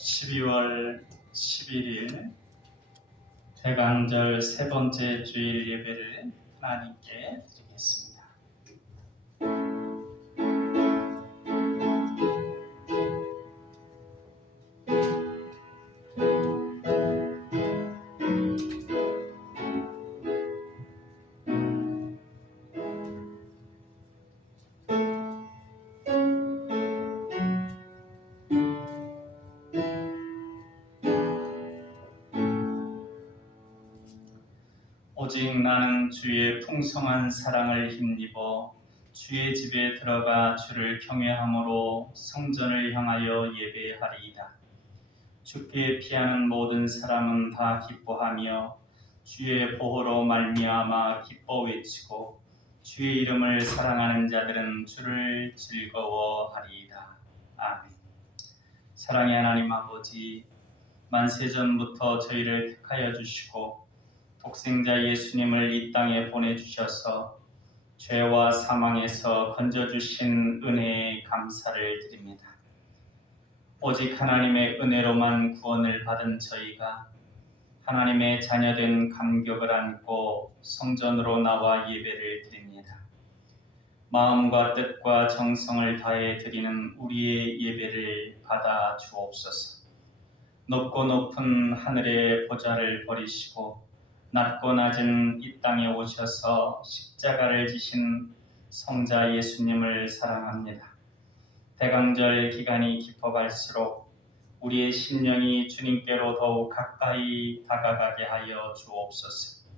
12월 11일 대강절 세 번째 주일 예배를 하나님께 드리겠습니다. 오직 나는 주의 풍성한 사랑을 힘입어 주의 집에 들어가 주를 경외함으로 성전을 향하여 예배하리이다. 주께 피하는 모든 사람은 다 기뻐하며 주의 보호로 말미암아 기뻐 외치고 주의 이름을 사랑하는 자들은 주를 즐거워하리이다. 아멘. 사랑의 하나님 아버지, 만세전부터 저희를 택하여 주시고 독생자 예수님을 이 땅에 보내주셔서 죄와 사망에서 건져주신 은혜에 감사를 드립니다. 오직 하나님의 은혜로만 구원을 받은 저희가 하나님의 자녀된 감격을 안고 성전으로 나와 예배를 드립니다. 마음과 뜻과 정성을 다해 드리는 우리의 예배를 받아 주옵소서. 높고 높은 하늘의 보좌를 버리시고 낮고 낮은 이 땅에 오셔서 십자가를 지신 성자 예수님을 사랑합니다. 대강절 기간이 깊어갈수록 우리의 심령이 주님께로 더욱 가까이 다가가게 하여 주옵소서.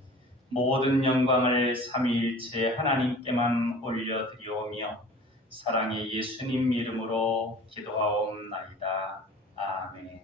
모든 영광을 삼위일체 하나님께만 올려드리오며 사랑의 예수님 이름으로 기도하옵나이다. 아멘.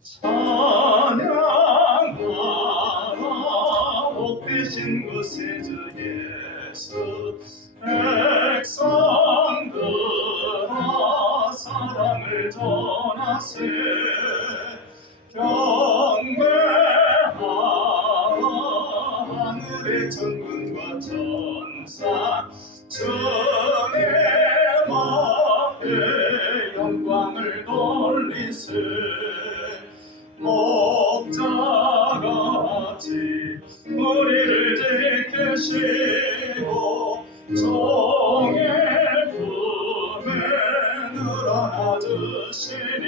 찬양하라 복되신 구세주 예수, 백성들아 사랑을 전하세. 경배하라 하늘의 천군과 천사, 주님 앞에 영광을 돌리세. 목자같이 우리를 지키시고 종의 품에 늘어나 주시니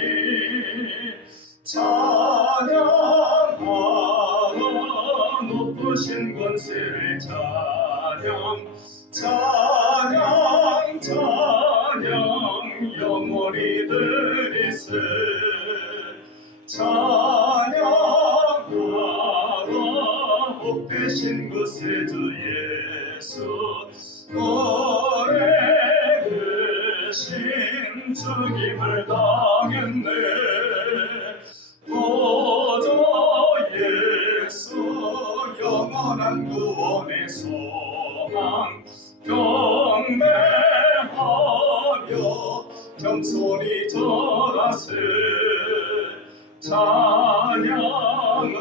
찬양하라 높으신 권세를 찬양 찬양 찬양 영원히 드리세. 찬양하라 복되신 구세주 예수, 오래 계신 죽임을 당했네. 보좌 예수 영원한 구원의 소망, 경배하며 겸손히 절하세. 찬양하라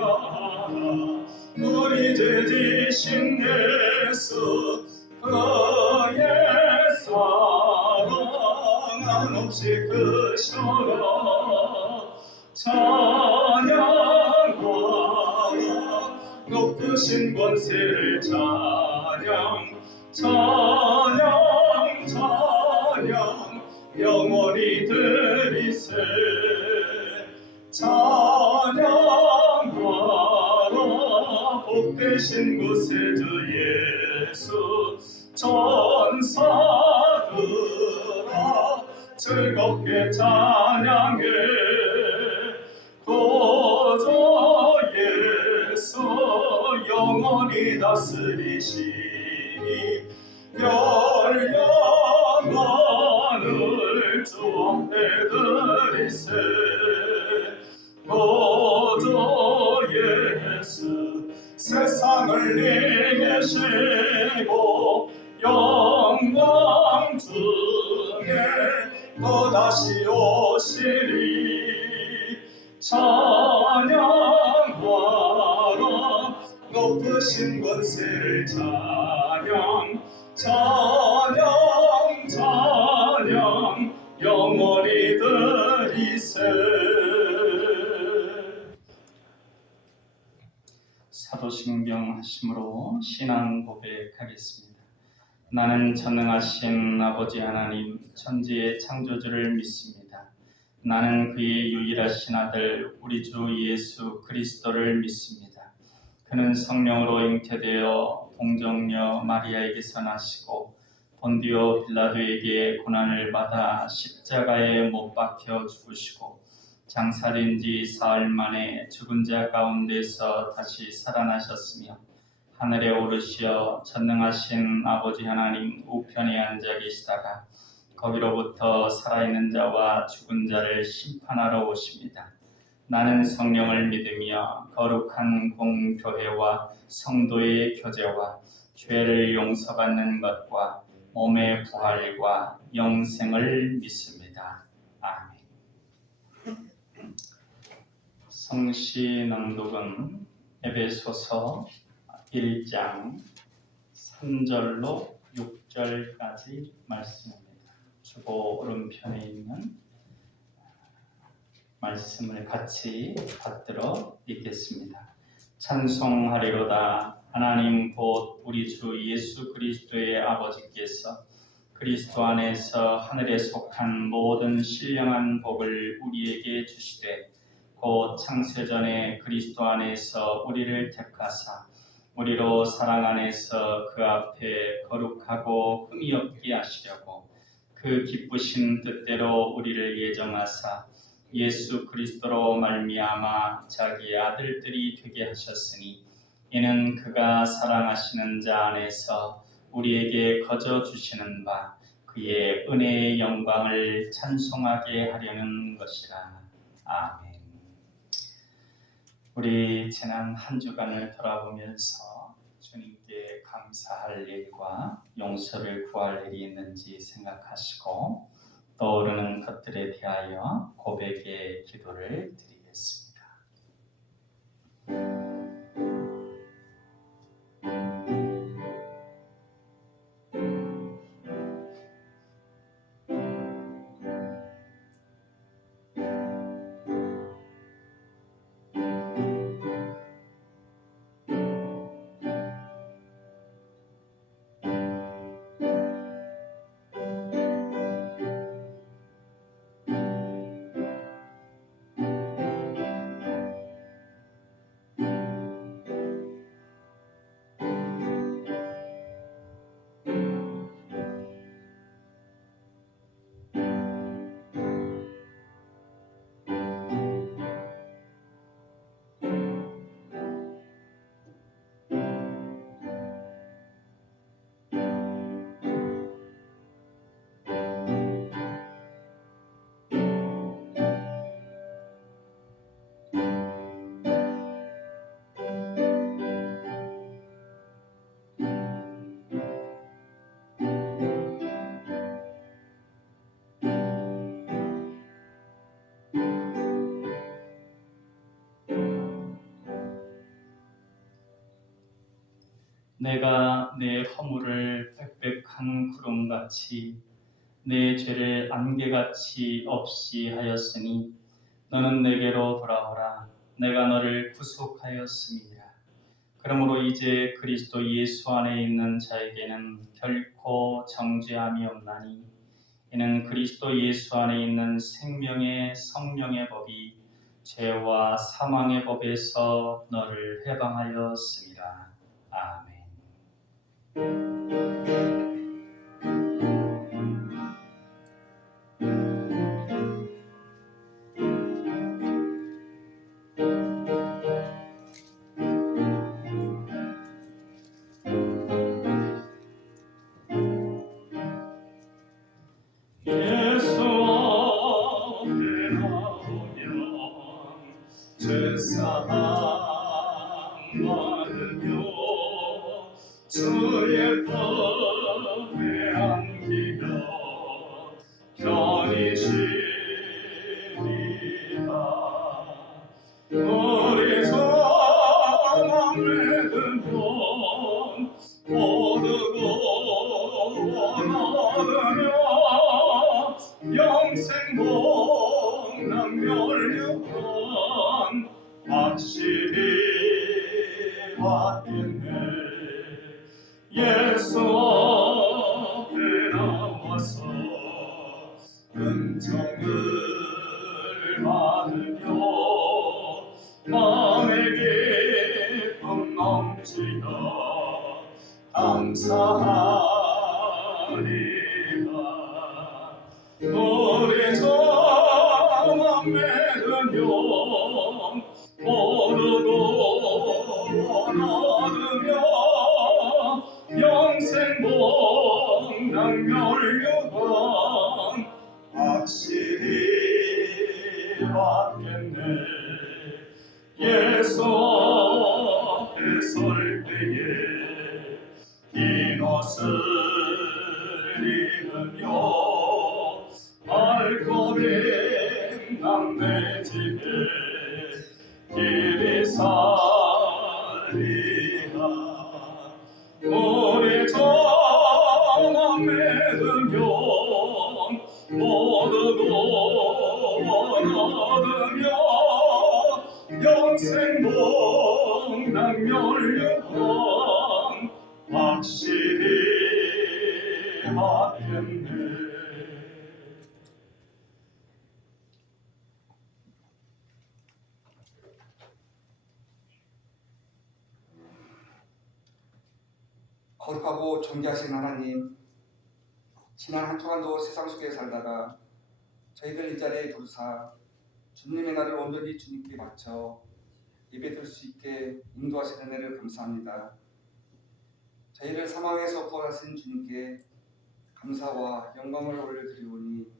우리 죄 지신 예수, 그의 사랑 한없이 크셔라. 찬양하라 높으신 권세를 찬양 찬양 찬양 영원히 드리세. 찬양하라 복되신 구세주 예수, 천사들아 즐겁게 찬양해. 구주 예수 영원히 다스리시니 열려만을 주 앞에 드리세. 구주 예수 세상을 이기시고 영광 중에 또다시 오시리. 찬양하라. 높으신 권세를 찬양 찬양 찬양 영원히 드리세. 사도신경 하심으로 신앙 고백하겠습니다. 나는 전능하신 아버지 하나님 천지의 창조주를 믿습니다. 나는 그의 유일하신 아들 우리 주 예수 그리스도를 믿습니다. 그는 성령으로 잉태되어 동정녀 마리아에게서 나시고 본디오 빌라도에게 고난을 받아 십자가에 못 박혀 죽으시고 장사된 지 사흘 만에 죽은 자 가운데서 다시 살아나셨으며 하늘에 오르시어 전능하신 아버지 하나님 우편에 앉아 계시다가 거기로부터 살아있는 자와 죽은 자를 심판하러 오십니다. 나는 성령을 믿으며 거룩한 공교회와 성도의 교제와 죄를 용서받는 것과 몸의 부활과 영생을 믿습니다. 아멘. 성시 낭독은 에베소서 1장 3절로 6절까지 말씀입니다. 주보 오른편에 있는 말씀을 같이 받들어 읽겠습니다. 찬송하리로다. 하나님 곧 우리 주 예수 그리스도의 아버지께서 그리스도 안에서 하늘에 속한 모든 신령한 복을 우리에게 주시되 곧 창세전에 그리스도 안에서 우리를 택하사 우리로 사랑 안에서 그 앞에 거룩하고 흠이 없게 하시려고 그 기쁘신 뜻대로 우리를 예정하사 예수 그리스도로 말미암아 자기의 아들들이 되게 하셨으니 이는 그가 사랑하시는 자 안에서 우리에게 거저 주시는 바 그의 은혜의 영광을 찬송하게 하려는 것이라. 아멘. 우리 지난 한 주간을 돌아보면서 주님께 감사할 일과 용서를 구할 일이 있는지 생각하시고 떠오르는 것들에 대하여 고백의 기도를 드리겠습니다. 내가 내 허물을 빽빽한 구름같이 내 죄를 안개같이 없이 하였으니 너는 내게로 돌아오라. 내가 너를 구속하였음이라. 그러므로 이제 그리스도 예수 안에 있는 자에게는 결코 정죄함이 없나니 이는 그리스도 예수 안에 있는 생명의 성령의 법이 죄와 사망의 법에서 너를 해방하였음이라. 아멘. 예수 앞에 나오면 죄사함 받으며 주의 법에 안기며 편히 쉬리라. 영생복 낭멸류관 확실히 받겠네. 예수 앞에 나와서 은총을 받으며 마음의 기쁨 넘치며 감사하리라. 우리 저만 믿으면 모르고 얻으며 영생복 낭멸유관 확실히 받겠네. 예수 앞에 설 때에 긴 옷을 입으며 알코올인 남의 집에 길이 살리라. 우리 저만 믿으면 모두도 얻으며 영생복 낭멸유관 확실히 받겠네. 거룩하고 존귀하신 하나님, 지난 한 주간도 세상 속에 살다가 저희들 이 자리에 부르사 주님의 날을 온전히 주님께 바쳐 예배드릴 수 있게 인도하시는 은혜를 감사합니다. 저희를 사망에서 구원하신 주님께 감사와 영광을 올려드리오니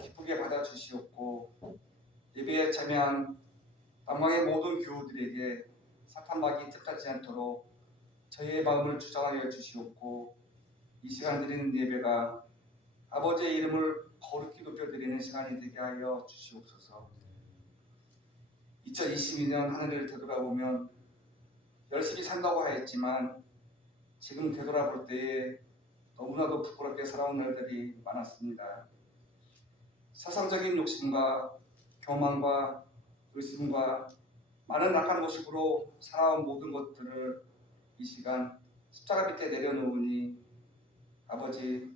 기쁘게 받아주시옵고, 예배에 참여한 땅왕의 모든 교우들에게 사탄막이 틈타지 않도록 저희의 마음을 주장하여 주시옵고, 이 시간 드리는 예배가 아버지의 이름을 거룩히 높여드리는 시간이 되게 하여 주시옵소서. 2022년 한 해를 되돌아보면 열심히 산다고 하였지만 지금 되돌아볼 때에 너무나도 부끄럽게 살아온 날들이 많았습니다. 세상적인 욕심과 교만과 의심과 많은 악한 모습으로 살아온 모든 것들을 이 시간 십자가 밑에 내려놓으니 아버지,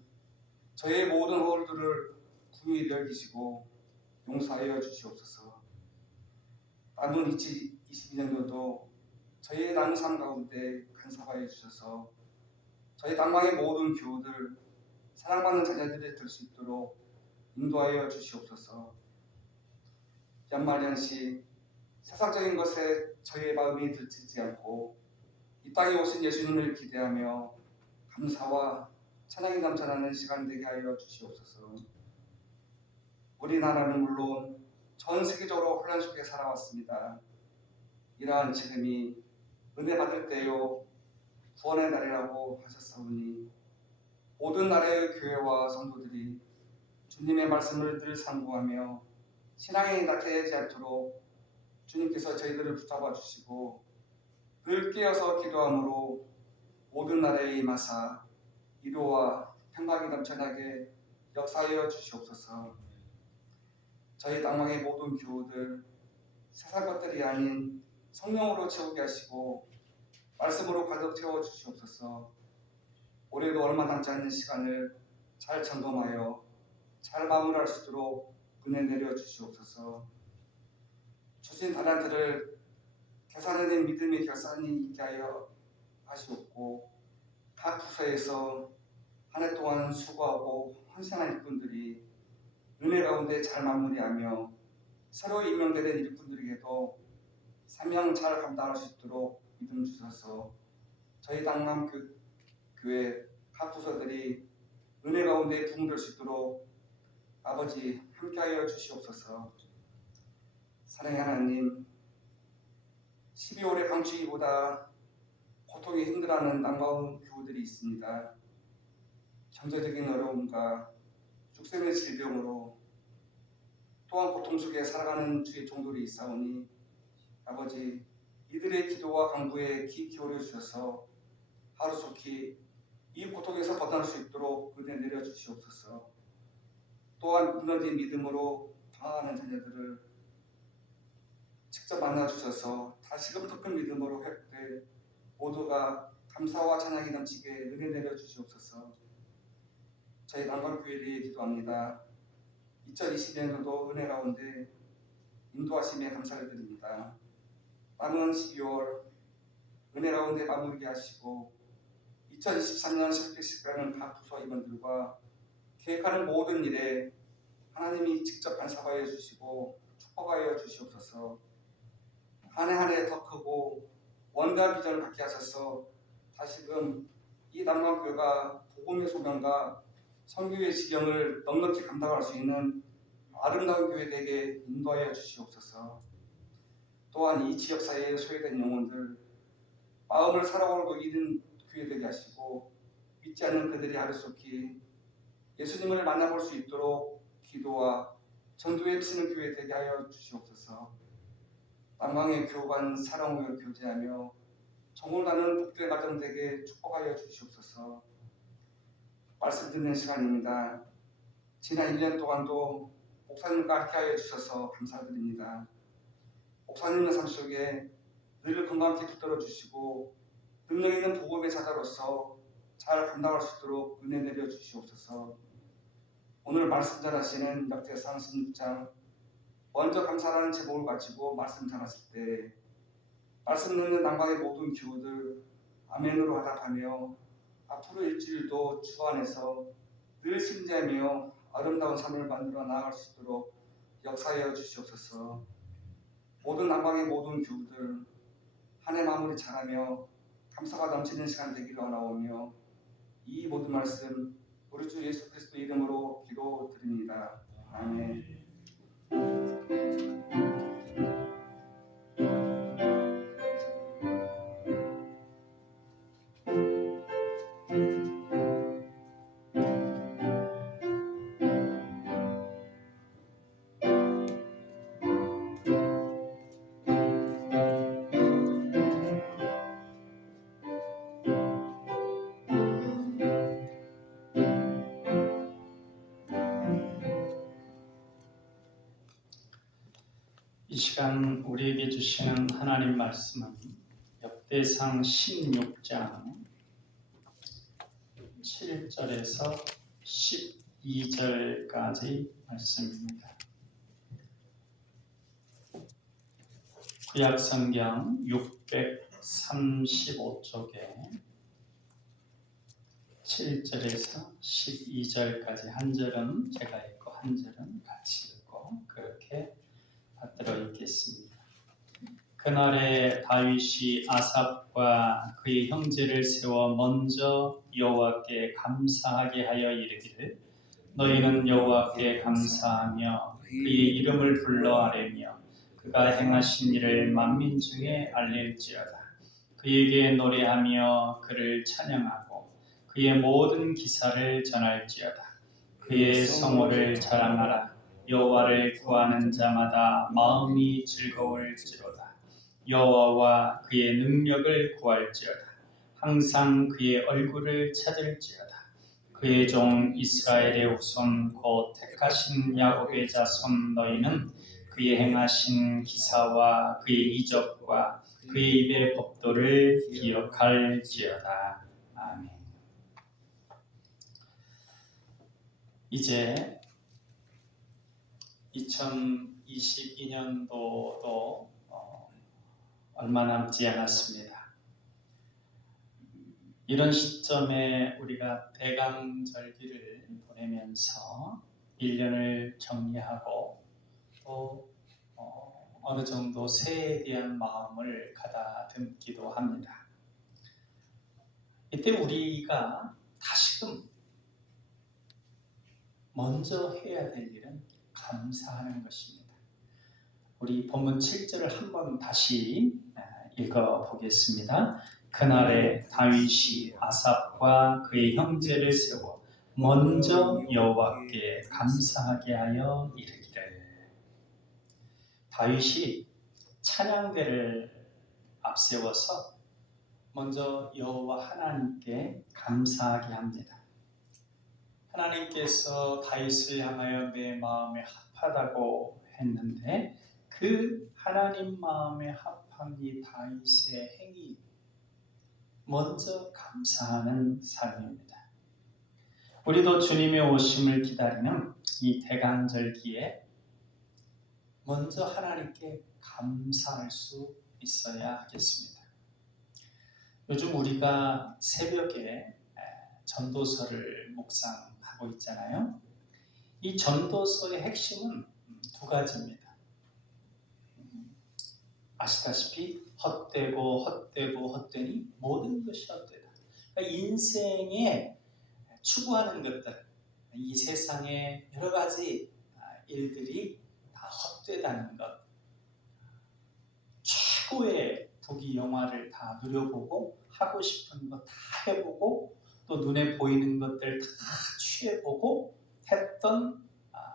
저의 모든 허울들을 궁히 여기시고 용서하여 주시옵소서. 남은 2022년도도 저희의 남은 삶 가운데 간섭하여 주셔서 저희 당망의 모든 교우들, 사랑받는 자녀들이 될 수 있도록 인도하여 주시옵소서. 연말연시 세상적인 것에 저희의 마음이 들치지 않고 이 땅에 오신 예수님을 기대하며 감사와 찬양이 넘쳐나는 시간 되게 하여 주시옵소서. 우리나라는 물론 전 세계적으로 혼란 속에 살아왔습니다. 이러한 지금이 은혜 받을 때요 구원의 날이라고 하셨사오니 모든 나라의 교회와 성도들이 주님의 말씀을 늘 상고하며 신앙이 낙태하지 않도록 주님께서 저희들을 붙잡아 주시고 늘 깨어서 기도함으로 모든 나라에 임하사 위로와 평강이 넘쳐나게 역사하여 주시옵소서. 저희 당망의 모든 교우들 세상 것들이 아닌 성령으로 채우게 하시고 말씀으로 가득 채워 주시옵소서. 올해도 얼마 남지 않는 시간을 잘 점검하여 잘 마무리할 수 있도록 은혜 내려 주시옵소서. 주신 달란트를 계산해낸 믿음의 결산이 있게 하여 하시옵고, 각 부서에서 한 해 동안 수고하고 헌신한 일꾼들이 은혜 가운데 잘 마무리하며 새로 임명되는 일꾼들에게도 사명 잘 감당할 수 있도록 믿음 주셔서 저희 당남 교회 각 부서들이 은혜 가운데 부흥될 수 있도록 아버지 함께하여 주시옵소서. 사랑의 하나님, 12월의 강추위보다 고통이 힘들어하는 남가운 교우들이 있습니다. 경제적인 어려움과 죽생의 질병으로 또한 고통 속에 살아가는 주의 종들이 있사오니 아버지, 이들의 기도와 간구에 귀 기울여 주셔서 하루속히 이 고통에서 벗어날 수 있도록 은혜 내려 주시옵소서. 또한 무너진 믿음으로 방황하는 자녀들을 직접 만나 주셔서 다시금 더 큰 믿음으로 회복돼 모두가 감사와 찬양이 넘치게 은혜 내려 주시옵소서. 저희 남방교회에 대해 기도합니다. 2020년도도 은혜 가운데 인도하심에 감사를 드립니다. 남은 12월 은혜 가운데 마무리게 하시고 2023년 새벽 시간은 각 부서 임원들과 계획하는 모든 일에 하나님이 직접 간섭하여 주시고 축복하여 주시옵소서. 한 해 한 해 더 크고 원대한 비전을 갖게 하셔서 다시금 이 남방교회가 복음의 소명과 선교의 지경을 넉넉히 감당할 수 있는 아름다운 교회 되게 인도하여 주시옵소서. 또한 이 지역사회에 소외된 영혼들 마음을 살아오고 잃은 교회 되게 하시고 믿지 않는 그들이 하루속히 예수님을 만나볼 수 있도록 기도와 전도에 힘쓰는 교회 되게 하여 주시옵소서. 남방의 교관 사랑으로 교제하며 정을 나는 복된 가정 되게 축복하여 주시옵소서. 말씀 듣는 시간입니다. 지난 1년 동안도 목사님과 함께하여 주셔서 감사드립니다. 목사님의 삶 속에 늘 건강하게 붙들어 주시고 능력 있는 복음의 사자로서 잘 감당할 수 있도록 은혜 내려 주시옵소서. 오늘 말씀 전하시는 역대상 16장 먼저 감사하는 제목을 가지고 말씀 전하실 때 말씀 듣는 남방의 모든 교우들 아멘으로 화답하며 앞으로 일주일도 주 안에서 늘 신뢰하며 아름다운 삶을 만들어 나아갈 수 있도록 역사하여 주시옵소서. 모든 남방의 모든 교우들 한 해 마무리 잘하며 감사가 넘치는 시간 되기를 원하오며 이 모든 말씀 우리 주 예수 그리스도 이름으로 기도드립니다. 아멘. 이 시간 우리에게 주시는 하나님 말씀은 역대상 16장 7절에서 12절까지 말씀입니다. 구약성경 635쪽에 7절에서 12절까지 한 절은 제가 읽고 한 절은 같이 읽고 그렇게 받들어 읽겠습니다. 그날에 다윗이 아삽과 그의 형제를 세워 먼저 여호와께 감사하게 하여 이르기를 너희는 여호와께 감사하며 그의 이름을 불러 아뢰며 그가 행하신 일을 만민 중에 알릴지어다. 그에게 노래하며 그를 찬양하고 그의 모든 기사를 전할지어다. 그의 성호를 자랑하라. 여호와를 구하는 자마다 마음이 즐거울지로다. 여호와와 그의 능력을 구할지어다. 항상 그의 얼굴을 찾을지어다. 그의 종 이스라엘의 후손 곧 택하신 야곱의 자손 너희는 그의 행하신 기사와 그의 이적과 그의 입의 법도를 기억할지어다. 아멘. 이제 2022년도도 얼마 남지 않았습니다. 이런 시점에 우리가 대강절기를 보내면서 1년을 정리하고 또 어느 정도 새해에 대한 마음을 가다듬기도 합니다. 이때 우리가 다시금 먼저 해야 될 일은 감사하는 것입니다. 우리 본문 7절을 한번 다시 읽어보겠습니다. 그날에 다윗이 아삽과 그의 형제를 세워 먼저 여호와께 감사하게 하여 이르기를. 다윗이 찬양대를 앞세워서 먼저 여호와 하나님께 감사하게 합니다. 하나님께서 다윗을 향하여 내 마음에 합하다고 했는데 그 하나님 마음에 합한 이 다윗의 행위 먼저 감사하는 삶입니다. 우리도 주님의 오심을 기다리는 이 대강절기에 먼저 하나님께 감사할 수 있어야 하겠습니다. 요즘 우리가 새벽에 전도서를 묵상하고 있잖아요. 이 전도서의 핵심은 두 가지입니다. 아시다시피 헛되니 모든 것이 헛되다. 그러니까 인생에 추구하는 것들, 이 세상의 여러 가지 일들이 다 헛되다는 것. 최고의 부귀영화를 다 누려보고 하고 싶은 거 다 해보고 또 눈에 보이는 것들 다 취해보고 했던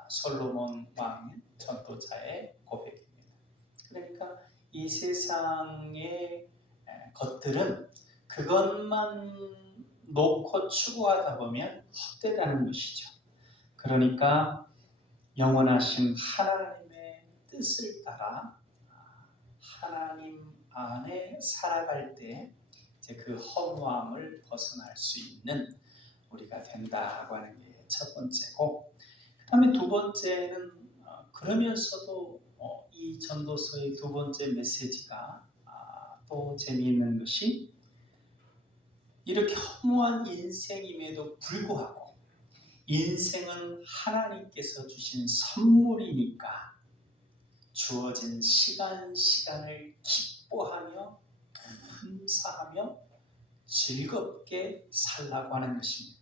솔로몬 왕의 전도자의 고백입니다. 그러니까 이 세상의 것들은 그것만 놓고 추구하다 보면 헛되다는 것이죠. 그러니까 영원하신 하나님의 뜻을 따라 하나님 안에 살아갈 때 이제 그 허무함을 벗어날 수 있는 우리가 된다고 하는 게 첫 번째고, 그 다음에 두 번째는 그러면서도 이 전도서의 두 번째 메시지가 또 재미있는 것이 이렇게 허무한 인생임에도 불구하고 인생은 하나님께서 주신 선물이니까 주어진 시간을 기뻐하며 감사하며 즐겁게 살라고 하는 것입니다.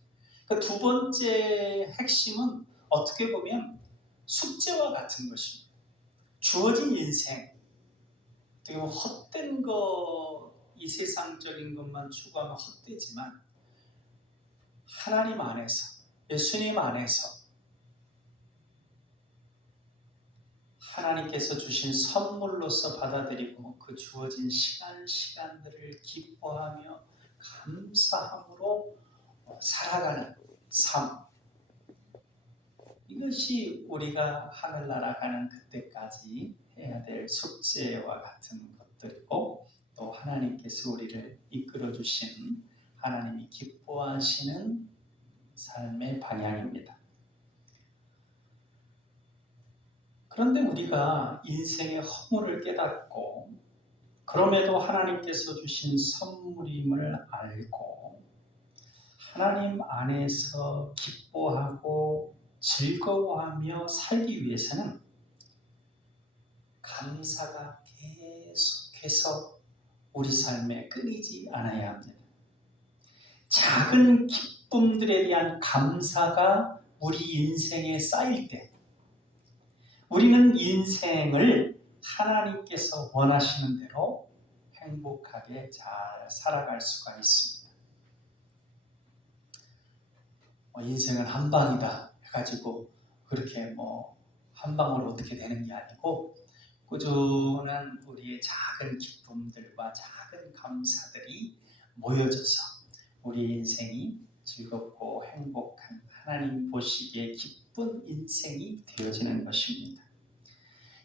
그 두 번째 핵심은 어떻게 보면 숙제와 같은 것입니다. 주어진 인생, 어떻게 보면 헛된 거, 이 세상적인 것만 추구하면 헛되지만 하나님 안에서, 예수님 안에서 하나님께서 주신 선물로서 받아들이고 그 주어진 시간들을 기뻐하며 감사함으로 살아가는 삶, 이것이 우리가 하늘나라 가는 그때까지 해야 될 숙제와 같은 것들이고 또 하나님께서 우리를 이끌어 주신 하나님이 기뻐하시는 삶의 방향입니다. 그런데 우리가 인생의 허물을 깨닫고 그럼에도 하나님께서 주신 선물임을 알고 하나님 안에서 기뻐하고 즐거워하며 살기 위해서는 감사가 계속해서 우리 삶에 끊이지 않아야 합니다. 작은 기쁨들에 대한 감사가 우리 인생에 쌓일 때 우리는 인생을 하나님께서 원하시는 대로 행복하게 잘 살아갈 수가 있습니다. 인생은 한 방이다 해가지고 그렇게 한 방으로 어떻게 되는 게 아니고 꾸준한 우리의 작은 기쁨들과 작은 감사들이 모여져서 우리 인생이 즐겁고 행복한 하나님 보시기에 기쁜 인생이 되어지는 것입니다.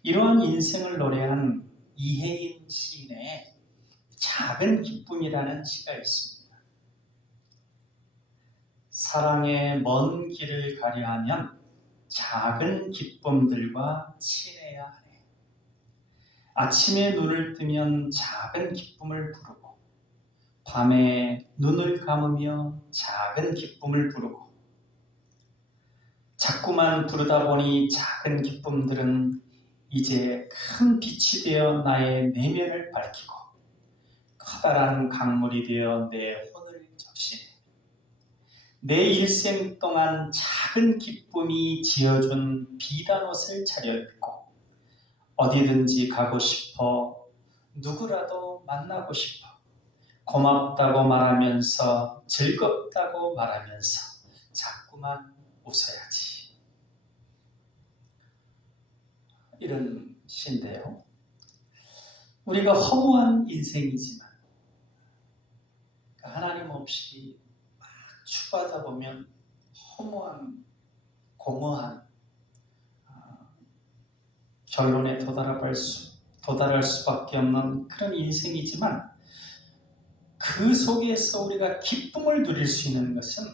이러한 인생을 노래한 이혜인 시인의 작은 기쁨이라는 시가 있습니다. 사랑의 먼 길을 가려하면 작은 기쁨들과 친해야 하네. 아침에 눈을 뜨면 작은 기쁨을 부르고 밤에 눈을 감으며 작은 기쁨을 부르고 자꾸만 부르다 보니 작은 기쁨들은 이제 큰 빛이 되어 나의 내면을 밝히고 커다란 강물이 되어 내 혼을 적시네. 내 일생 동안 작은 기쁨이 지어준 비단 옷을 차려입고 어디든지 가고 싶어 누구라도 만나고 싶어 고맙다고 말하면서 즐겁다고 말하면서 자꾸만 웃어야지. 이런 시인데요. 우리가 허무한 인생이지만 하나님 없이 막 추구하다 보면 허무한, 공허한 결론에 도달할 수밖에 없는 그런 인생이지만, 그 속에서 우리가 기쁨을 누릴 수 있는 것은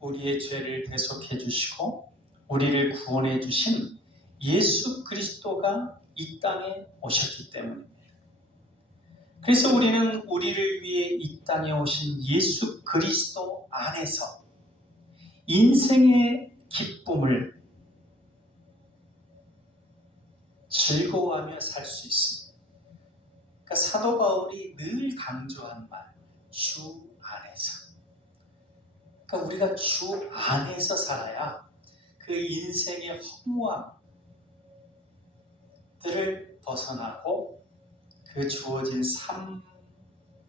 우리의 죄를 대속해 주시고 우리를 구원해 주신 예수 그리스도가 이 땅에 오셨기 때문입니다. 그래서 우리는 우리를 위해 이 땅에 오신 예수 그리스도 안에서 인생의 기쁨을 즐거워하며 살 수 있습니다. 그러니까 사도 바울이 늘 강조한 말, 주 안에서. 그러니까 우리가 주 안에서 살아야 그 인생의 허무함들을 벗어나고 그 주어진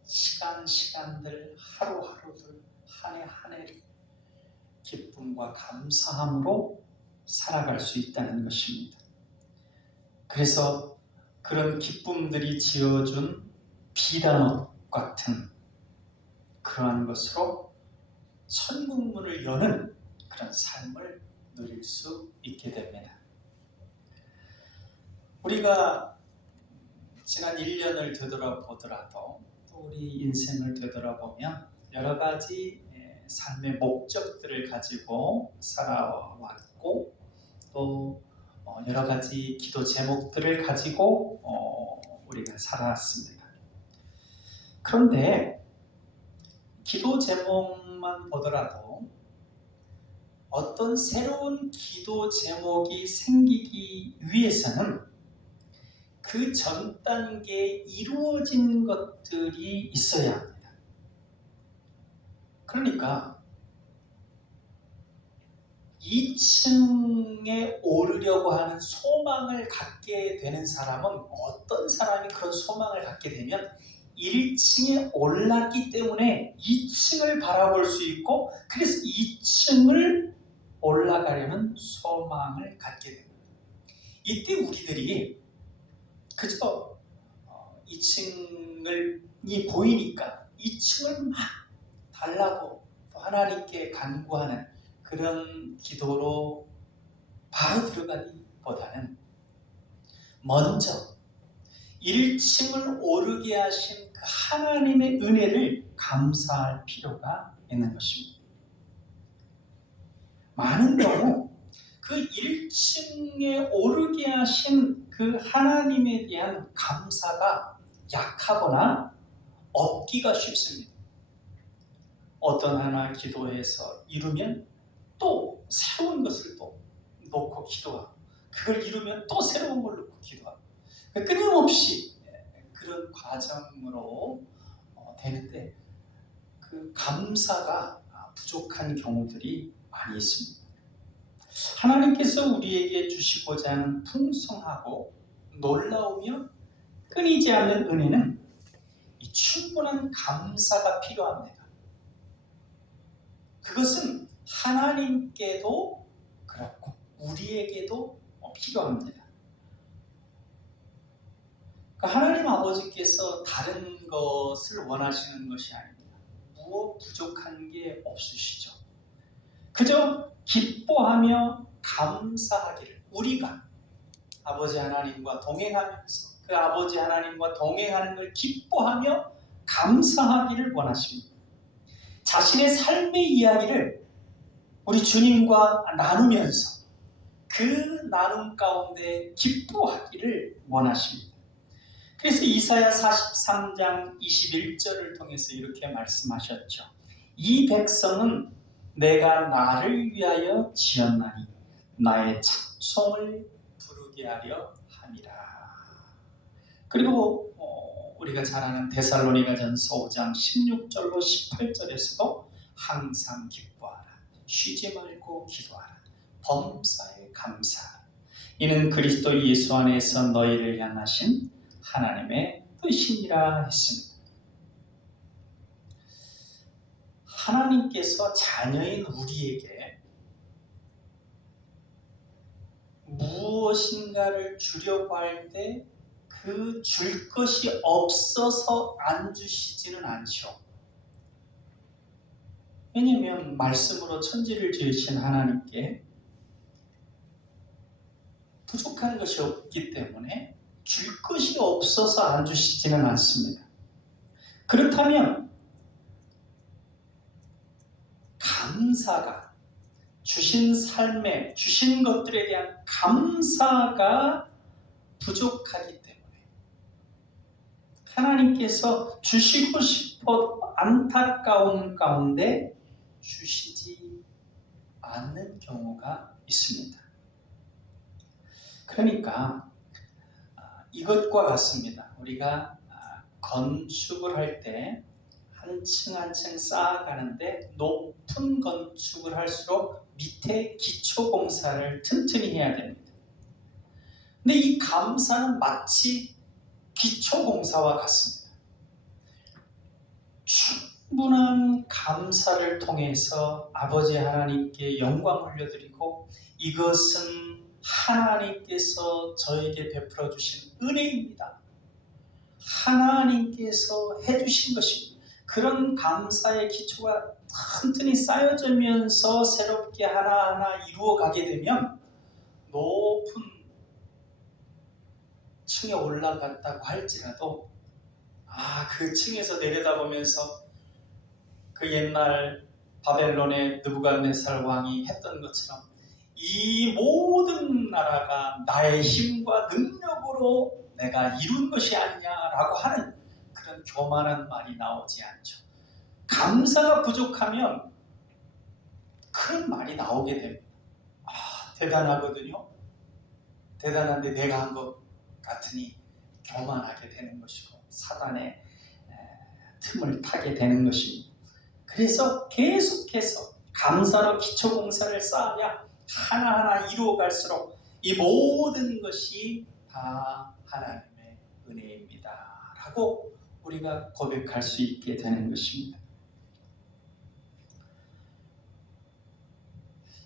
시간들, 하루하루들, 한 해 한 해를 기쁨과 감사함으로 살아갈 수 있다는 것입니다. 그래서 그런 기쁨들이 지어준 비단옷 같은 그러한 것으로 천국문을 여는 그런 삶을 누릴 수 있게 됩니다. 우리가 지난 1년을 되돌아보더라도 또 우리 인생을 되돌아보면 여러 가지 삶의 목적들을 가지고 살아왔고 또 여러 가지 기도 제목들을 가지고 우리가 살아왔습니다. 그런데 기도 제목만 보더라도 어떤 새로운 기도 제목이 생기기 위해서는 그 전 단계에 이루어진 것들이 있어야 합니다. 그러니까 2층에 오르려고 하는 소망을 갖게 되는 사람은, 어떤 사람이 그런 소망을 갖게 되면 1층에 올랐기 때문에 2층을 바라볼 수 있고, 그래서 2층을 올라가려는 소망을 갖게 됩니다. 이때 우리들이 그저 2층이 보이니까 2층을 막 달라고 또 하나님께 간구하는 그런 기도로 바로 들어가기보다는 먼저 1층을 오르게 하신 그 하나님의 은혜를 감사할 필요가 있는 것입니다. 많은 경우 그 1층에 오르게 하신 그 하나님에 대한 감사가 약하거나 없기가 쉽습니다. 어떤 하나 기도해서 이루면 또 새로운 것을 또 놓고 기도하고, 그걸 이루면 또 새로운 걸 놓고 기도하고, 끊임없이 그런 과정으로 되는데 그 감사가 부족한 경우들이 많이 있습니다. 하나님께서 우리에게 주시고자 하는 풍성하고 놀라우며 끊이지 않는 은혜는 이 충분한 감사가 필요합니다. 그것은 하나님께도 그렇고 우리에게도 필요합니다. 그러니까 하나님 아버지께서 다른 것을 원하시는 것이 아닙니다. 무엇 부족한 게 없으시죠. 그저 기뻐하며 감사하기를, 우리가 아버지 하나님과 동행하면서 그 아버지 하나님과 동행하는 걸 기뻐하며 감사하기를 원하십니다. 자신의 삶의 이야기를 우리 주님과 나누면서 그 나눔 가운데 기뻐하기를 원하십니다. 그래서 이사야 43장 21절을 통해서 이렇게 말씀하셨죠. 이 백성은 내가 나를 위하여 지었나니 나의 찬송을 부르게 하려 함이라. 그리고 우리가 잘 아는 데살로니가전서 5장 16절로 18절에서도 항상 기뻐하라, 쉬지 말고 기도하라, 범사에 감사하라. 이는 그리스도 예수 안에서 너희를 향하신 하나님의 뜻이니라 했습니다. 하나님께서 자녀인 우리에게 무엇인가를 주려고 할 때 그 줄 것이 없어서 안 주시지는 않죠. 왜냐하면 말씀으로 천지를 지으신 하나님께 부족한 것이 없기 때문에 줄 것이 없어서 안 주시지는 않습니다. 그렇다면 감사가, 주신 삶에 주신 것들에 대한 감사가 부족하기 때문에 하나님께서 주시고 싶어 안타까운 가운데 주시지 않는 경우가 있습니다. 그러니까 이것과 같습니다. 우리가 건축을 할 때 한 층 한 층 쌓아가는데 높은 건축을 할수록 밑에 기초공사를 튼튼히 해야 됩니다. 근데 이 감사는 마치 기초공사와 같습니다. 충분한 감사를 통해서 아버지 하나님께 영광 올려드리고 이것은 하나님께서 저에게 베풀어 주신 은혜입니다. 하나님께서 해주신 것입니다. 그런 감사의 기초가 튼튼히 쌓여지면서 새롭게 하나하나 이루어가게 되면 높은 층에 올라갔다고 할지라도 그 층에서 내려다보면서 그 옛날 바벨론의 느부갓네살 왕이 했던 것처럼 이 모든 나라가 나의 힘과 능력으로 내가 이룬 것이 아니냐라고 하는 그런 교만한 말이 나오지 않죠. 감사가 부족하면 그런 말이 나오게 됩니다. 대단하거든요. 대단한데 내가 한 것 같으니 교만하게 되는 것이고 사단의 틈을 타게 되는 것입니다. 그래서 계속해서 감사로 기초공사를 쌓아야 하나하나 이루어갈수록 이 모든 것이 다 하나님의 은혜입니다 라고 우리가 고백할 수 있게 되는 것입니다.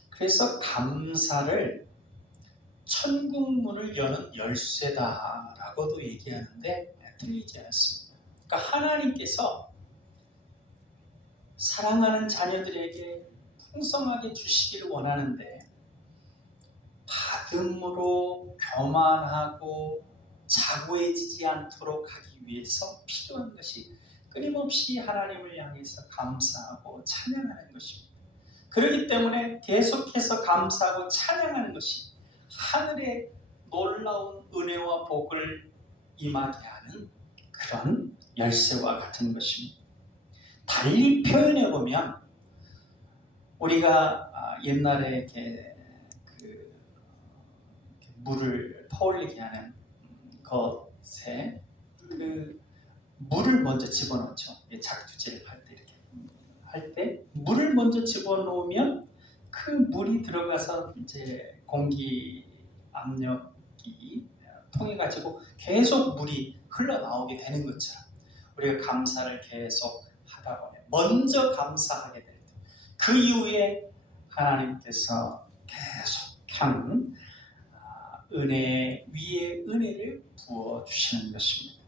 그래서 감사를 천국문을 여는 열쇠다라고도 얘기하는데 틀리지 않습니다. 그러니까 하나님께서 사랑하는 자녀들에게 풍성하게 주시기를 원하는데 받음으로 교만하고 자고해지지 않도록 하기 위해서 필요한 것이 끊임없이 하나님을 향해서 감사하고 찬양하는 것입니다. 그렇기 때문에 계속해서 감사하고 찬양하는 것이 하늘의 놀라운 은혜와 복을 임하게 하는 그런 열쇠와 같은 것입니다. 달리 표현해 보면 우리가 옛날에 이렇게 물을 퍼올리게 하는 것에 그 물을 먼저 집어넣죠. 작두제를 할 때 이렇게 할 때 물을 먼저 집어넣으면 그 물이 들어가서 이제 공기 압력이 통해 가지고 계속 물이 흘러나오게 되는 것처럼 우리가 감사를 계속 하다 보면 먼저 감사하게 될 때 그 이후에 하나님께서 계속한 은혜 위에 은혜를 부어 주시는 것입니다.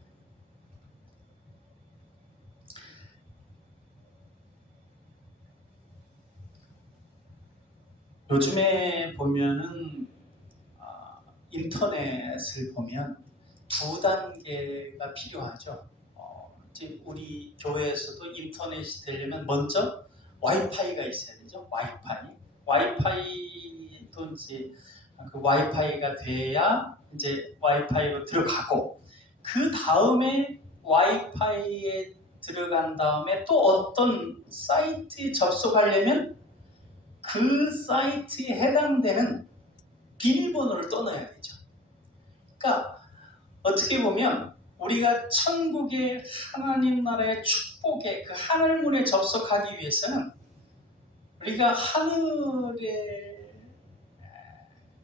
요즘에 보면은 인터넷을 보면 두 단계가 필요하죠. 이제 우리 교회에서도 인터넷이 되려면 먼저 와이파이가 있어야 되죠. 와이파이도 이제 그 와이파이가 돼야 이제 와이파이로 들어가고 그 다음에 와이파이에 들어간 다음에 또 어떤 사이트에 접속하려면 그 사이트에 해당되는 비밀번호를 떠넣어야 되죠. 그러니까 어떻게 보면 우리가 천국의 하나님 나라의 축복의 그 하늘문에 접속하기 위해서는 우리가 하늘의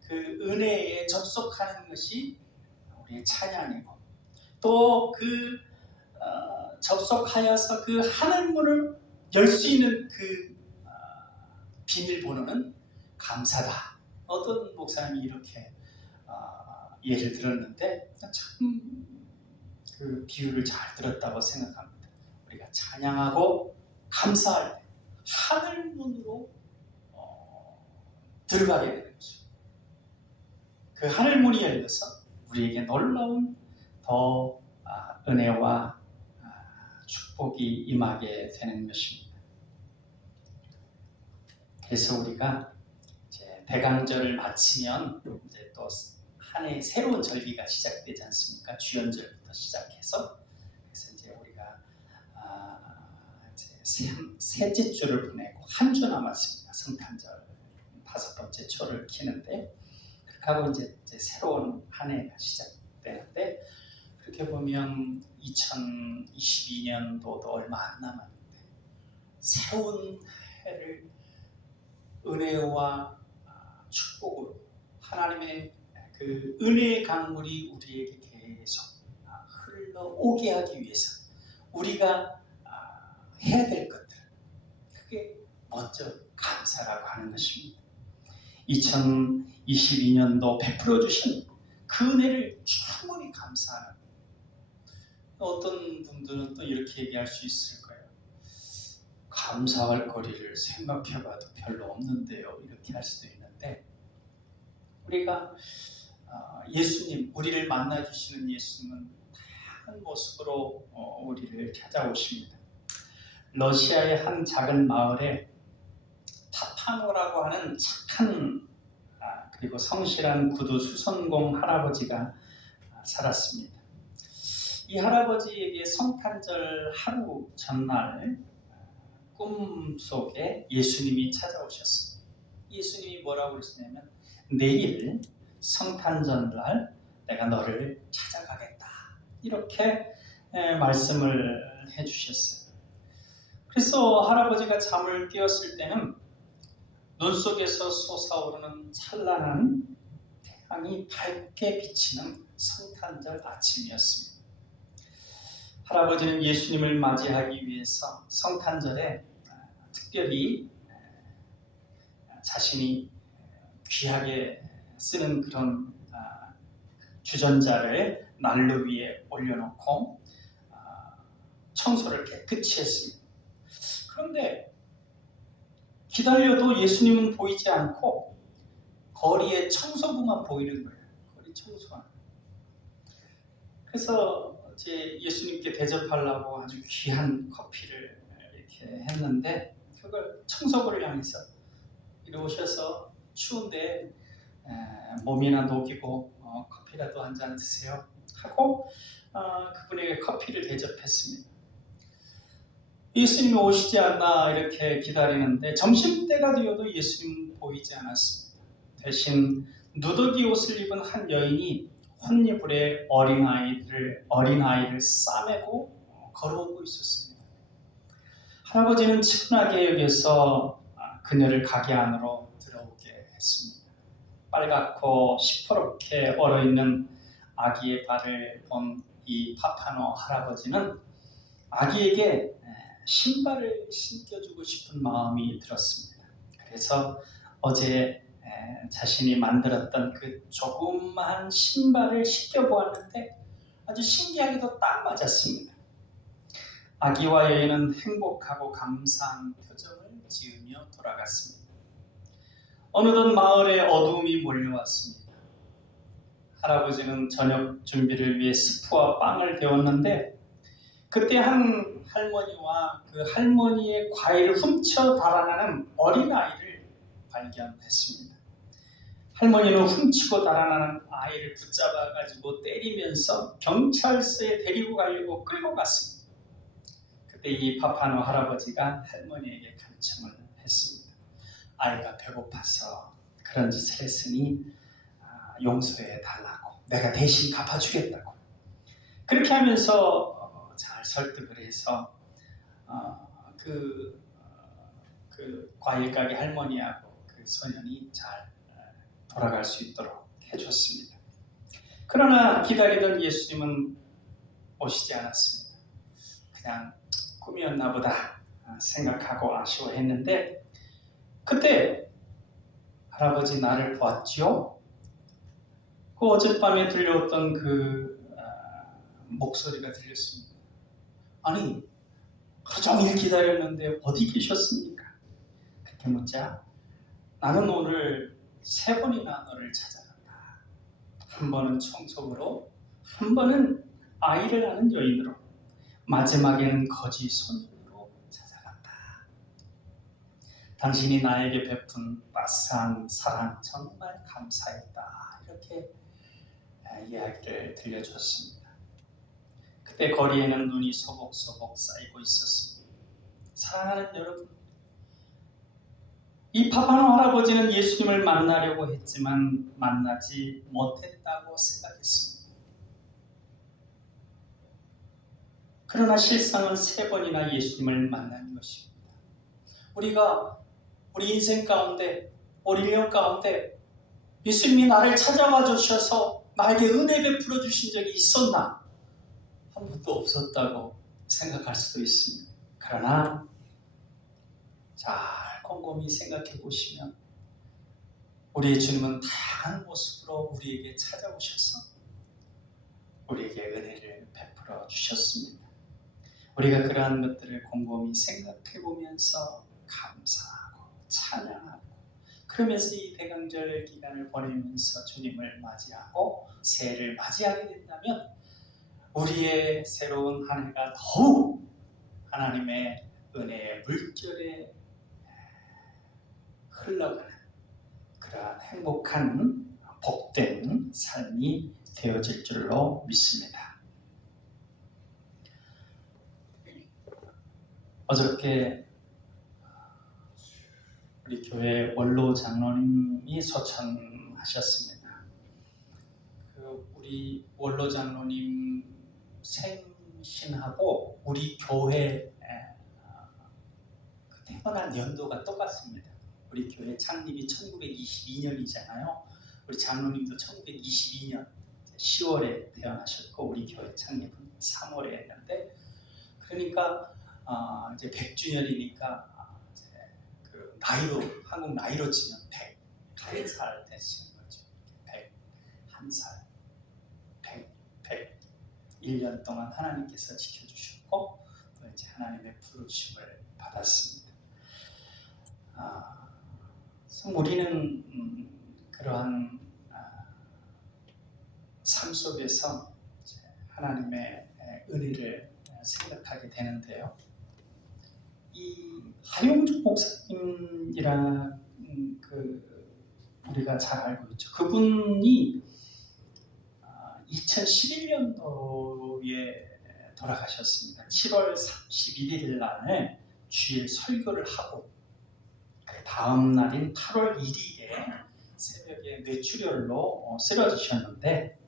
그 은혜에 접속하는 것이 우리의 찬양이고 또 그 접속하여서 그 하늘문을 열 수 있는 그 비밀번호는 감사다. 어떤 목사님이 이렇게 예를 들었는데 참 그 비유를 잘 들었다고 생각합니다. 우리가 찬양하고 감사할 때 하늘문으로 들어가게 되는 것입니다. 그 하늘문이 열려서 우리에게 놀라운 더 은혜와 축복이 임하게 되는 것입니다. 그래서 우리가 이제 대강절을 마치면 이제 또 한 해의 새로운 절기가 시작되지 않습니까? 주연절부터 시작해서 그래서 이제 우리가 이제 셋째 주를 보내고 한 주 남았습니다. 성탄절 5번째 초를 키는데 그렇게 하고 이제 새로운 한 해가 시작되는데 그렇게 보면 2022년도도 얼마 안 남았는데 새로운 해를 은혜와 축복으로 하나님의 그 은혜의 강물이 우리에게 계속 흘러오게 하기 위해서 우리가 해야 될 것들 그게 먼저 감사라고 하는 것입니다. 2022년도 베풀어 주신 그 은혜를 충분히 감사하는 어떤 분들은 또 이렇게 얘기할 수 있을 거예요. 감사할 거리를 생각해봐도 별로 없는데요. 이렇게 할 수도 있는데 우리가 예수님, 우리를 만나주시는 예수님은 다양한 모습으로 우리를 찾아오십니다. 러시아의 한 작은 마을에 파파노라고 하는 착한 그리고 성실한 구두 수선공 할아버지가 살았습니다. 이 할아버지에게 성탄절 하루 전날 꿈속에 예수님이 찾아오셨습니다. 예수님이 뭐라고 그러시냐면 내일 성탄절날 내가 너를 찾아가겠다 이렇게 말씀을 해주셨어요. 그래서 할아버지가 잠을 깨었을 때는 눈 속에서 솟아오르는 찬란한 태양이 밝게 비치는 성탄절 아침이었습니다. 할아버지는 예수님을 맞이하기 위해서 성탄절에 특별히 자신이 귀하게 쓰는 그런 주전자를 난로 위에 올려놓고 청소를 깨끗이 했습니다. 그런데 기다려도 예수님은 보이지 않고 거리에 청소부만 보이는 거예요. 거리 청소하는. 그래서 이제 예수님께 대접하려고 아주 귀한 커피를 이렇게 했는데 그걸 청소부를 향해서 이리 오셔서 추운데 몸이나 녹이고 커피라도 한 잔 드세요 하고 그분에게 커피를 대접했습니다. 예수님이 오시지 않나 이렇게 기다리는데 점심때가 되어도 예수님은 보이지 않았습니다. 대신 누더기 옷을 입은 한 여인이 혼니불에 어린아이를 싸매고 걸어오고 있었습니다. 할아버지는 측은하게 여겨서 그녀를 가게 안으로 들어오게 했습니다. 빨갛고 시퍼렇게 얼어있는 아기의 발을 본 이 파파노 할아버지는 아기에게 신발을 신겨주고 싶은 마음이 들었습니다. 그래서 어제 자신이 만들었던 그 조그마한 신발을 신겨보았는데 아주 신기하게도 딱 맞았습니다. 아기와 여인은 행복하고 감사한 표정을 지으며 돌아갔습니다. 어느덧 마을에 어두움이 몰려왔습니다. 할아버지는 저녁 준비를 위해 스프와 빵을 데웠는데 그때 한 할머니와 그 할머니의 과일을 훔쳐 달아나는 어린아이를 발견했습니다. 할머니는 훔치고 달아나는 아이를 붙잡아가지고 때리면서 경찰서에 데리고 가려고 끌고 갔습니다. 그때 이 파파노 할아버지가 할머니에게 간청을 했습니다. 아이가 배고파서 그런 짓을 했으니 용서해 달라고 내가 대신 갚아주겠다고 그렇게 하면서 잘 설득을 해서 그 과일 가게 할머니하고 그 소년이 잘 돌아갈 수 있도록 해줬습니다. 그러나 기다리던 예수님은 오시지 않았습니다. 그냥 꿈이었나 보다 생각하고 아쉬워했는데 그때 할아버지 나를 보았지요? 그 어젯밤에 들려왔던 그 목소리가 들렸습니다. 아니 하루 종일 기다렸는데 어디 계셨습니까? 이렇게 묻자 나는 오늘 3번이나 너를 찾아간다. 한 번은 청소부로, 한 번은 아이를 낳는 여인으로, 마지막에는 거지 손님으로 찾아간다. 당신이 나에게 베푼 따스한 사랑 정말 감사했다. 이렇게 이야기를 들려주었습니다. 그때 거리에는 눈이 소복소복 쌓이고 있었습니다. 사랑하는 여러분, 이 파파노 할아버지는 예수님을 만나려고 했지만 만나지 못했다고 생각했습니다. 그러나 실상은 3번이나 예수님을 만난 것입니다. 우리가 우리 인생 가운데, 우리 1년 가운데 예수님이 나를 찾아와 주셔서 나에게 은혜 베풀어 주신 적이 있었나? 한 번도 없었다고 생각할 수도 있습니다. 그러나 잘 곰곰이 생각해 보시면 우리의 주님은 다양한 모습으로 우리에게 찾아오셔서 우리에게 은혜를 베풀어 주셨습니다. 우리가 그러한 것들을 곰곰이 생각해 보면서 감사하고 찬양하고 그러면서 이 대강절 기간을 보내면서 주님을 맞이하고 새해를 맞이하게 된다면 우리의 새로운 한 해가 더욱 하나님의 은혜의 물결에 흘러가는 그러한 행복한 복된 삶이 되어질 줄로 믿습니다. 어저께 우리 교회 원로 장로님이 소천하셨습니다. 우리 원로 장로님 생신하고 우리 교회 태어난 연도가 똑같습니다. 우리 교회 창립이 1922년이잖아요. 우리 장로님도 1922년 10월에 태어나셨고 우리 교회 창립은 3월에 했는데 그러니까 이제 100주년이니까 그 나이로 한국 나이로 치면 101살 되시는 거죠. 101살 101년 동안 하나님께서 지켜주셨고 또 이제 하나님의 부르심을 받았습니다. 우리는 그러한 삶 속에서 하나님의 은혜를 생각하게 되는데요. 이 하용주 목사님이란 우리가 잘 알고 있죠. 그분이 2011년도에 돌아가셨습니다. 7월 31일 날에 주일 설교를 하고 그 다음 날인 8월 1일에 새벽에 뇌출혈로 쓰러지셨는데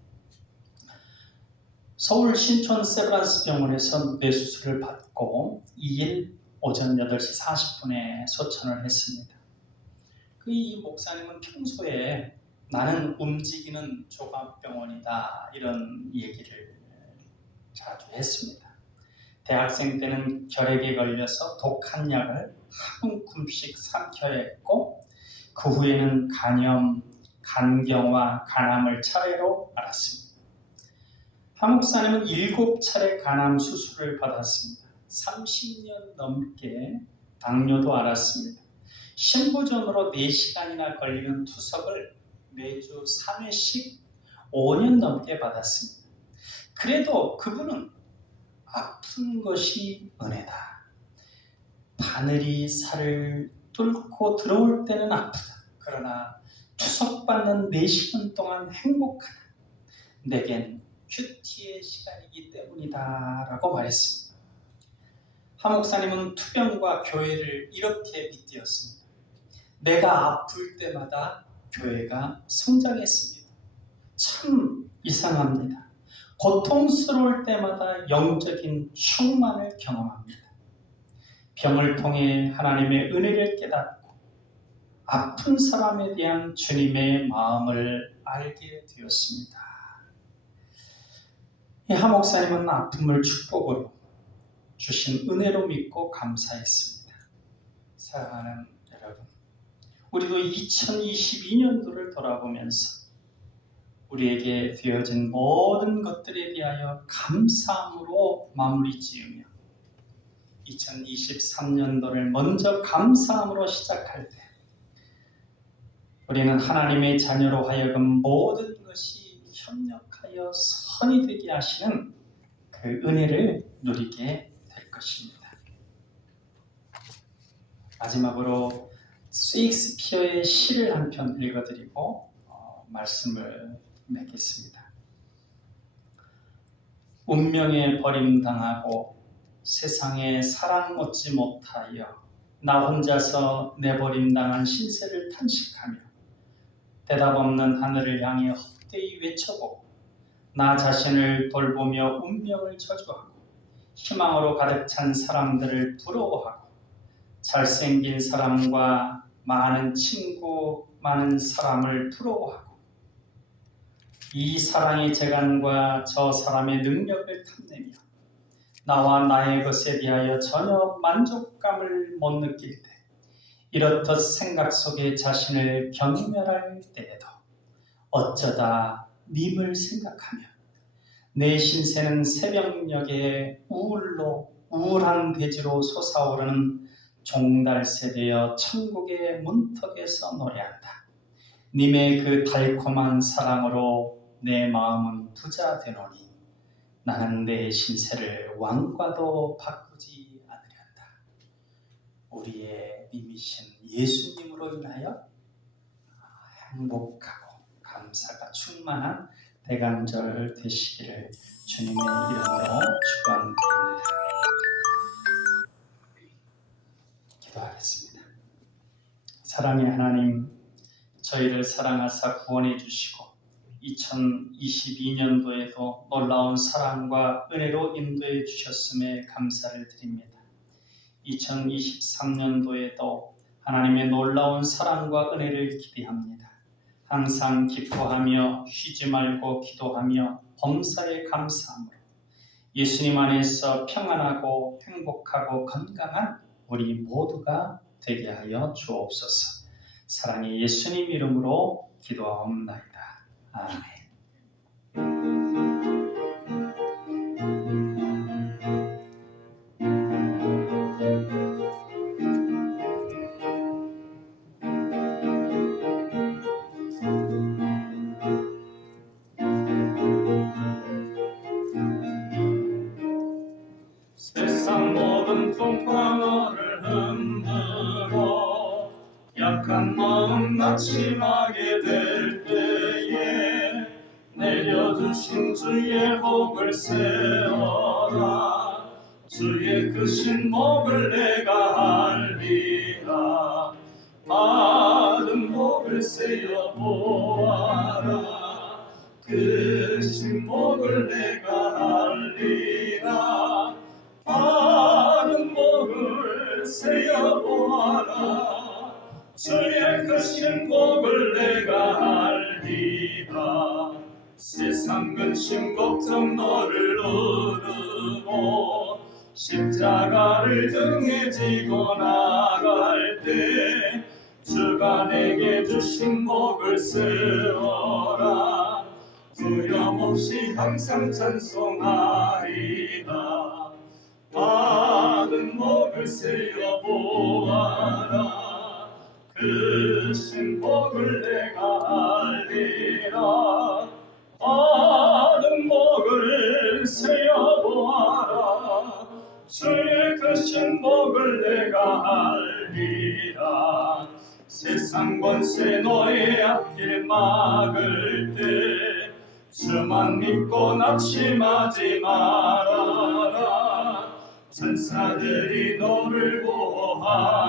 서울 신촌 세브란스 병원에서 뇌수술을 받고 2일 오전 8시 40분에 소천을 했습니다. 이 목사님은 평소에 나는 움직이는 종합병원이다 이런 얘기를 자주 했습니다. 대학생 때는 결핵에 걸려서 독한 약을 한 움큼씩 삼켜야 했고 그 후에는 간염, 간경화, 간암을 차례로 앓았습니다. 한 목사님은 7차례 간암 수술을 받았습니다. 30년 넘게 당뇨도 앓았습니다. 신부전으로 4시간이나 걸리는 투석을 매주 3회씩 5년 넘게 받았습니다. 그래도 그분은 아픈 것이 은혜다. 바늘이 살을 뚫고 들어올 때는 아프다. 그러나 투석받는 4시간 동안 행복하다. 내겐 큐티의 시간이기 때문이다 라고 말했습니다. 한 목사님은 투병과 교회를 이렇게 빗대었습니다. 내가 아플 때마다 교회가 성장했습니다. 참 이상합니다. 고통스러울 때마다 영적인 충만을 경험합니다. 병을 통해 하나님의 은혜를 깨닫고 아픈 사람에 대한 주님의 마음을 알게 되었습니다. 한 목사님은 아픔을 축복으로 주신 은혜로 믿고 감사했습니다. 사랑하는 여러분, 우리도 2022년도를 돌아보면서 우리에게 되어진 모든 것들에 대하여 감사함으로 마무리 지으며 2023년도를 먼저 감사함으로 시작할 때 우리는 하나님의 자녀로 하여금 모든 것이 협력하여 선이 되게 하시는 그 은혜를 누리게 될 것입니다. 마지막으로 셰익스피어의 시를 한 편 읽어드리고 말씀을 맺겠습니다. 운명에 버림당하고 세상에 사랑 얻지 못하여 나 혼자서 내버림당한 신세를 탄식하며 대답 없는 하늘을 향해 헛되이 외쳐보고 나 자신을 돌보며 운명을 저주하고 희망으로 가득 찬 사람들을 부러워하고 잘생긴 사람과 많은 친구, 많은 사람을 부러워하고 이 사랑의 재간과 저 사람의 능력을 탐내며 나와 나의 것에 대하여 전혀 만족감을 못 느낄 때 이렇듯 생각 속에 자신을 경멸할 때에도 어쩌다 님을 생각하며 내 신세는 새벽녘에 우울한 대지로 솟아오르는 종달새되어 천국의 문턱에서 노래한다. 님의 그 달콤한 사랑으로 내 마음은 부자 되노니 나는 내 신세를 왕과도 바꾸지 않으련다. 우리의 님이신 예수님으로 인하여 행복하고 감사가 충만한 대감절 되시기를 주님의 이름으로 축원드립니다. 기도하겠습니다. 사랑의 하나님, 저희를 사랑하사 구원해 주시고 2022년도에도 놀라운 사랑과 은혜로 인도해 주셨음에 감사를 드립니다. 2023년도에도 하나님의 놀라운 사랑과 은혜를 기대합니다. 항상 기뻐하며 쉬지 말고 기도하며 범사에 감사함으로 예수님 안에서 평안하고 행복하고 건강한 우리 모두가 되게 하여 주옵소서. 사랑의 예수님 이름으로 기도하옵나이다. 아멘. 세상 모든 풍파를 흔들어 약한 마음 낙심하게 될 때에 내려주신 주의 복을 세어라. 주의 크신 복을 내가 알리라. 많은 복을 세어 보아라. 크신 복을 내가 알리라. 많은 복을 세어 보아라. 주의 크신 복을 내가 알리라. 세상 근심 걱정 너를 누르고 십자가를 등에 지고 나갈 때 주가 내게 주신 복을 세워라. 두려움없이 항상 찬송하리라. 많은 복을 세어 보아라. 크신 복을 내가 알리라. 많은 복을 세어 보아라. 주의 크신 복을 내가 알리라. 세상 권세 너의 앞길 막을 때 주만 믿고 낙심하지 말아라. 천사들이 너를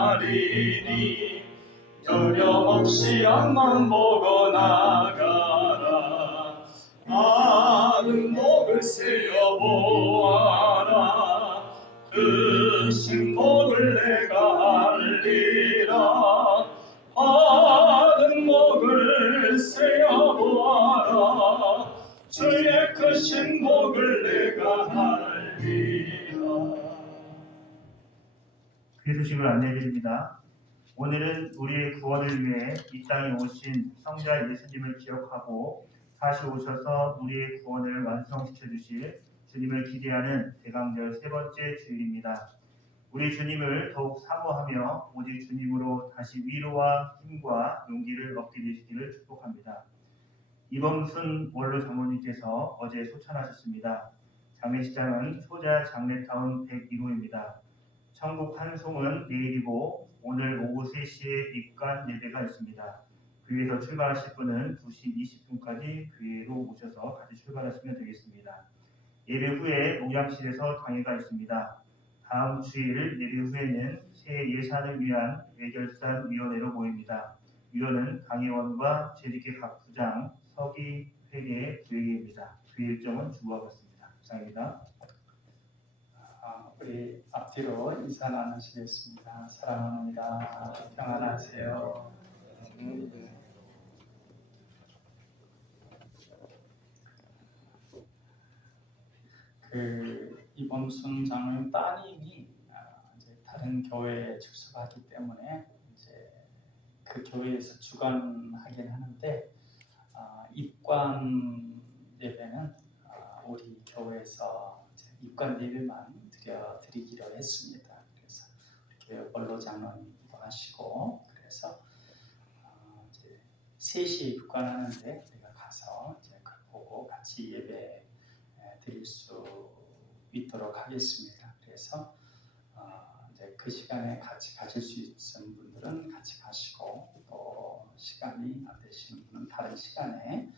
보호하리니 두려움없이 앞만 보고 나가라. 많은 복을 세어 보아라. 크신 복을 내가 알리라. 많은 복을 세어 보아라. 주의 크신 복을 내가 알리라. 귀 소식을 안내해드립니다. 오늘은 우리의 구원을 위해 이 땅에 오신 성자 예수님을 기억하고 다시 오셔서 우리의 구원을 완성시켜 주실 주님을 기대하는 대강절 세 번째 주일입니다. 우리 주님을 더욱 사모하며 오직 주님으로 다시 위로와 힘과 용기를 얻게 되시기를 축복합니다. 이범순 원로 장로님께서 어제 소천하셨습니다. 장례식장은 효자 장례타운 102호입니다. 천국 환송은 내일이고 오늘 오후 3시에 입관 예배가 있습니다. 교회에서 출발하실 분은 2시 20분까지 교회로 오셔서 같이 출발하시면 되겠습니다. 예배 후에 목양실에서 당회가 있습니다. 다음 주일 예배 후에는 새해 예산을 위한 외결산위원회로 모입니다. 위원은 당회원과 재직계 각 부장, 서기, 회계, 교회입니다. 교회 일정은 주와 같습니다. 감사합니다. 우리 앞뒤로 인사 나누시겠습니다. 사랑합니다. 평안하세요. 이범순 장로님 따님이 이제 다른 교회에 출석하기 때문에 이제 그 교회에서 주관하긴 하는데 입관 예배는 우리 교회에서 이제 입관 예배만 드리기로 했습니다. 그래서 교회 원로 장로님도 하시고 그래서 이제 3시에 입관하는데 우리가 가서 이제 그걸 보고 같이 예배 드릴 수 있도록 하겠습니다. 그래서 이제 그 시간에 같이 가실 수 있는 분들은 같이 가시고 또 시간이 안 되시는 분은 다른 시간에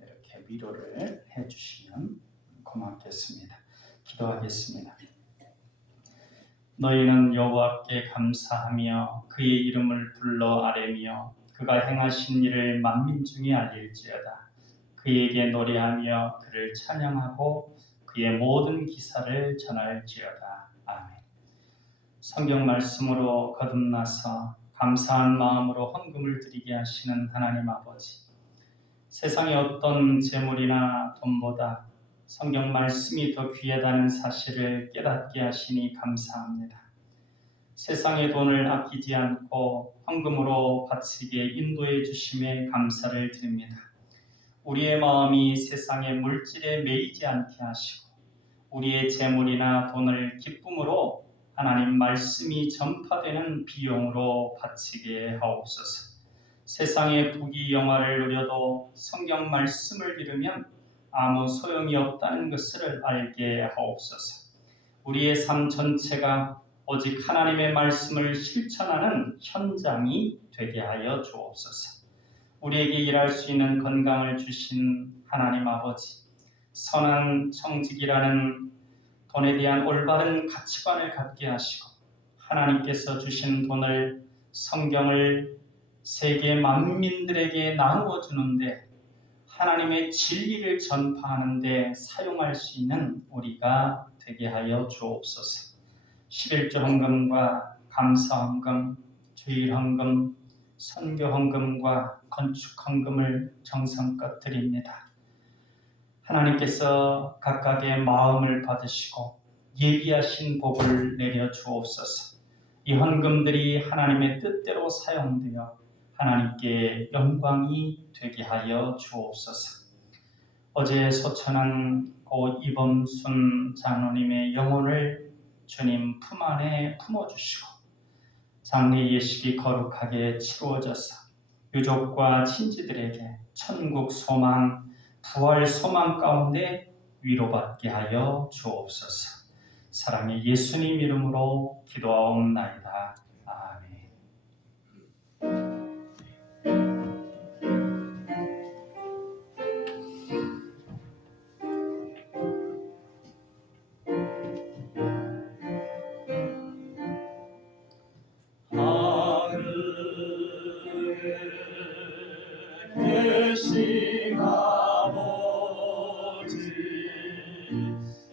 이렇게 위로를 해주시면 고맙겠습니다. 기도하겠습니다. 너희는 여호와께 감사하며 그의 이름을 불러 아뢰며 그가 행하신 일을 만민 중에 알릴지어다. 그에게 노래하며 그를 찬양하고 그의 모든 기사를 전할지어다. 아멘. 성경 말씀으로 거듭나서 감사한 마음으로 헌금을 드리게 하시는 하나님 아버지, 세상의 어떤 재물이나 돈보다 성경 말씀이 더 귀하다는 사실을 깨닫게 하시니 감사합니다. 세상의 돈을 아끼지 않고 헌금으로 바치게 인도해 주심에 감사를 드립니다. 우리의 마음이 세상의 물질에 매이지 않게 하시고 우리의 재물이나 돈을 기쁨으로 하나님 말씀이 전파되는 비용으로 바치게 하옵소서. 세상의 부귀 영화를 누려도 성경 말씀을 잃으면 아무 소용이 없다는 것을 알게 하옵소서. 우리의 삶 전체가 오직 하나님의 말씀을 실천하는 현장이 되게 하여 주옵소서. 우리에게 일할 수 있는 건강을 주신 하나님 아버지, 선한 청직이라는 돈에 대한 올바른 가치관을 갖게 하시고 하나님께서 주신 돈을 성경을 세계 만민들에게 나누어 주는데 하나님의 진리를 전파하는 데 사용할 수 있는 우리가 되게 하여 주옵소서. 11조 헌금과 감사 헌금, 주일 헌금, 선교 헌금과 건축 헌금을 정성껏 드립니다. 하나님께서 각각의 마음을 받으시고 예비하신 복을 내려 주옵소서. 이 헌금들이 하나님의 뜻대로 사용되어 하나님께 영광이 되게 하여 주옵소서. 어제 소천한 고 이범순 장로님의 영혼을 주님 품 안에 품어주시고 장례 예식이 거룩하게 치루어져서 유족과 친지들에게 천국 소망, 부활 소망 가운데 위로받게 하여 주옵소서. 사랑의 예수님 이름으로 기도하옵나이다. 아멘. 계신 아버지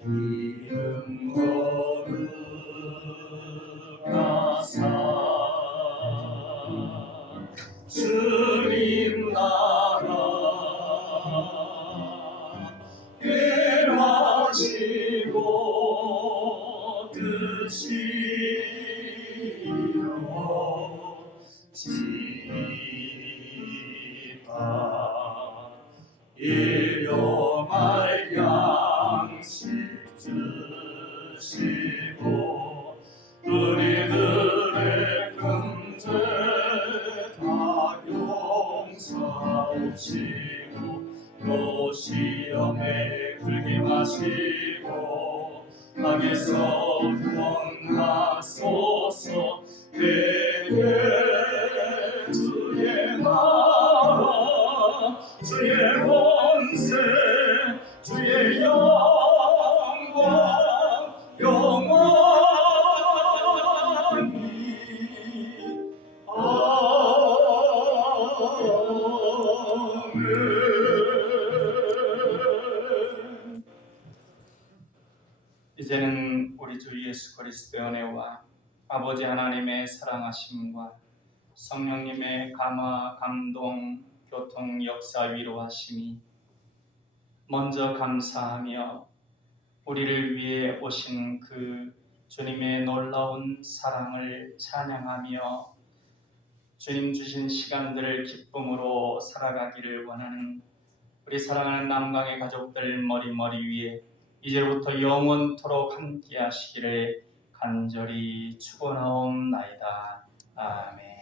이름 거룩하사 주님 나라 일하시고 뜻이 일용할 양식 주시고 또 시험에 들게 마시고 악에서 구원하소서. 내게 주의 나라 주의 권세 주의 영광 영원히 아멘. 이제는 우리 주 예수 그리스도의 은혜와 아버지 하나님의 사랑하심과 성령님의 감화, 감동, 교통, 역사, 위로하심이 먼저 감사하며 우리를 위해 오신 그 주님의 놀라운 사랑을 찬양하며 주님 주신 시간들을 기쁨으로 살아가기를 원하는 우리 사랑하는 남강의 가족들 머리 위에 이제부터 영원토록 함께 하시기를 간절히 축원하옵나이다. 아멘.